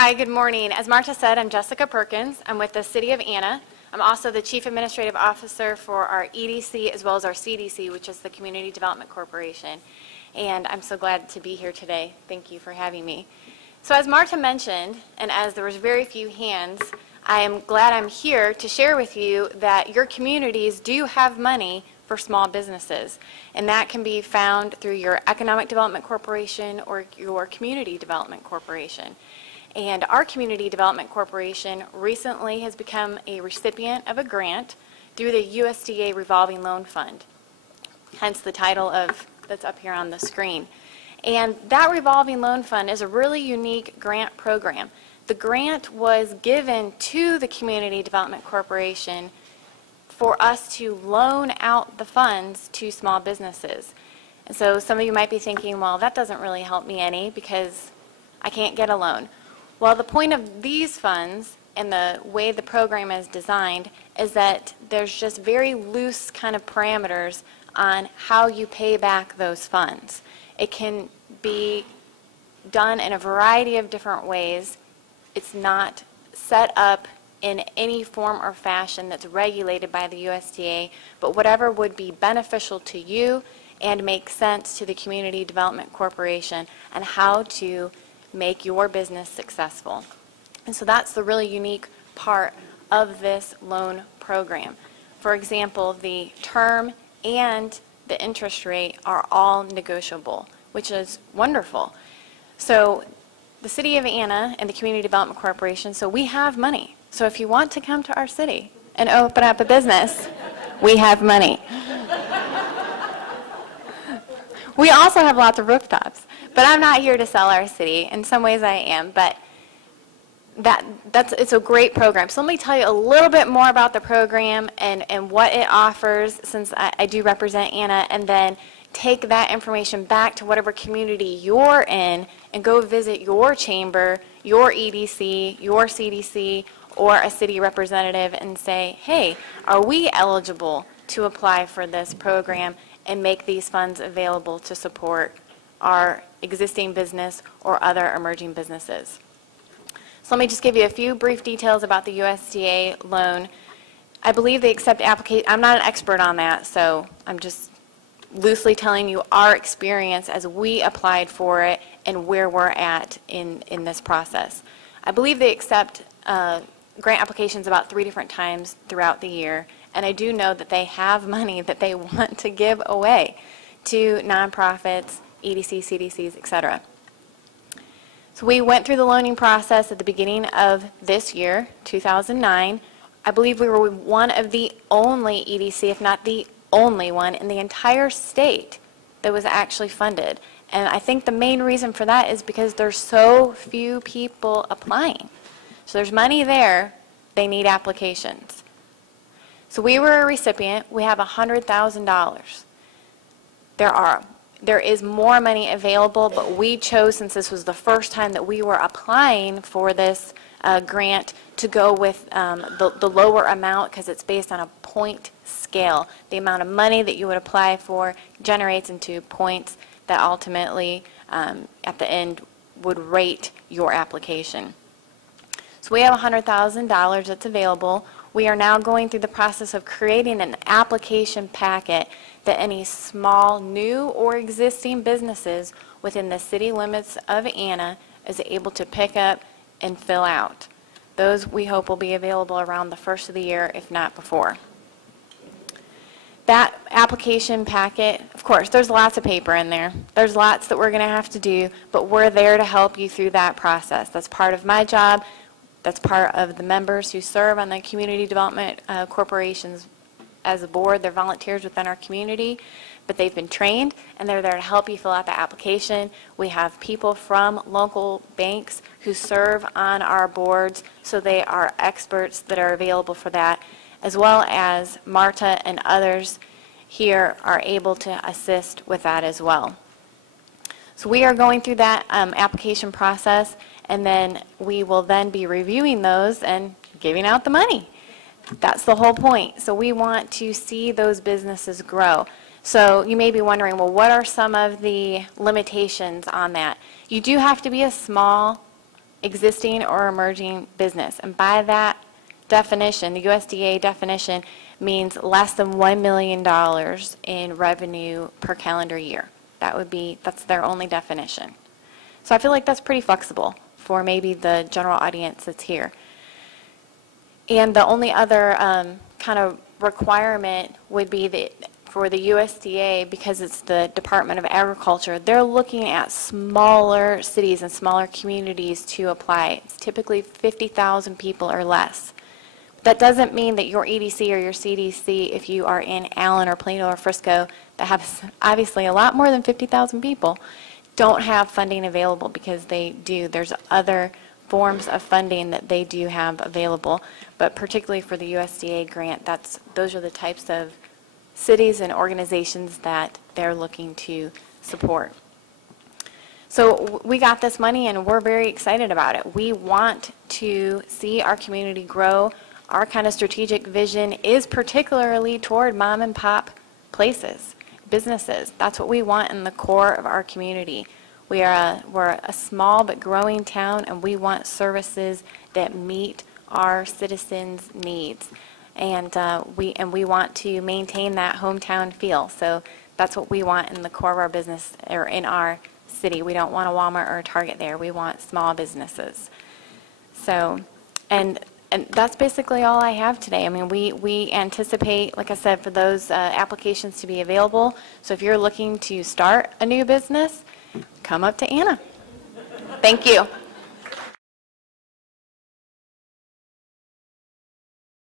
Hi, good morning. As Marta said, I'm Jessica Perkins. I'm with the City of Anna. I'm also the Chief Administrative Officer for our EDC as well as our CDC, which is the Community Development Corporation. And I'm so glad to be here today. Thank you for having me. So as Marta mentioned, and as there was very few hands, I am glad I'm here to share with you that your communities do have money for small businesses. And that can be found through your Economic Development Corporation or your Community Development Corporation. And our Community Development Corporation recently has become a recipient of a grant through the USDA Revolving Loan Fund, hence the title of that's up here on the screen. And that Revolving Loan Fund is a really unique grant program. The grant was given to the Community Development Corporation for us to loan out the funds to small businesses. And so some of you might be thinking, well, that doesn't really help me any because I can't get a loan. Well, the point of these funds and the way the program is designed is that there's just very loose kind of parameters on how you pay back those funds. It can be done in a variety of different ways. It's not set up in any form or fashion that's regulated by the USDA, but whatever would be beneficial to you and make sense to the Community Development Corporation and how to make your business successful. And so that's the really unique part of this loan program. For example, the term and the interest rate are all negotiable, which is wonderful. So the City of Anna and the Community Development Corporation, so we have money. So if you want to come to our city and open up a business, we have money. We also have lots of rooftops, but I'm not here to sell our city. In some ways I am, but it's a great program. So let me tell you a little bit more about the program and what it offers, since I do represent Anna, and then take that information back to whatever community you're in and go visit your chamber, your EDC, your CDC, or a city representative and say, hey, are we eligible to apply for this program and make these funds available to support our existing business or other emerging businesses. So let me just give you a few brief details about the USDA loan. I believe they accept application. I'm not an expert on that, so I'm just loosely telling you our experience as we applied for it and where we're at in this process. I believe they accept grant applications about 3 different times throughout the year, and I do know that they have money that they want to give away to nonprofits, EDC, CDCs, etc. So we went through the loaning process at the beginning of this year, 2009. I believe we were one of the only EDC, if not the only one, in the entire state that was actually funded. And I think the main reason for that is because there's so few people applying. So there's money there, they need applications. So we were a recipient. We have $100,000. There is more money available, but we chose, since this was the first time that we were applying for this grant, to go with the lower amount because it's based on a point scale. The amount of money that you would apply for generates into points that ultimately, at the end, would rate your application. So we have $100,000 that's available. We are now going through the process of creating an application packet that any small, new, or existing businesses within the city limits of Anna is able to pick up and fill out. Those we hope will be available around the first of the year, if not before. That application packet, of course, there's lots of paper in there. There's lots that we're going to have to do, but we're there to help you through that process. That's part of my job. That's part of the members who serve on the Community Development Corporations as a board. They're volunteers within our community, but they've been trained, and they're there to help you fill out the application. We have people from local banks who serve on our boards, so they are experts that are available for that, as well as Marta and others here are able to assist with that as well. So we are going through that application process, and then we will then be reviewing those and giving out the money. That's the whole point. So we want to see those businesses grow. So you may be wondering, well, what are some of the limitations on that? You do have to be a small existing or emerging business. And by that definition, the USDA definition means less than $1 million in revenue per calendar year. That's their only definition. So I feel like that's pretty flexible for maybe the general audience that's here. And the only other kind of requirement would be that for the USDA, because it's the Department of Agriculture, they're looking at smaller cities and smaller communities to apply. It's typically 50,000 people or less. That doesn't mean that your EDC or your CDC, if you are in Allen or Plano or Frisco, that have obviously a lot more than 50,000 people, don't have funding available, because they do. There's other forms of funding that they do have available, but particularly for the USDA grant, those are the types of cities and organizations that they're looking to support. So we got this money and we're very excited about it. We want to see our community grow. Our kind of strategic vision is particularly toward mom and pop places, businesses. That's what we want in the core of our community. We're a small but growing town, and we want services that meet our citizens' needs. And we want to maintain that hometown feel. So that's what we want in the core of our business, or in our city. We don't want a Walmart or a Target there. We want small businesses. So, and that's basically all I have today. I mean, we anticipate, like I said, for those applications to be available. So if you're looking to start a new business, come up to Anna. Thank you.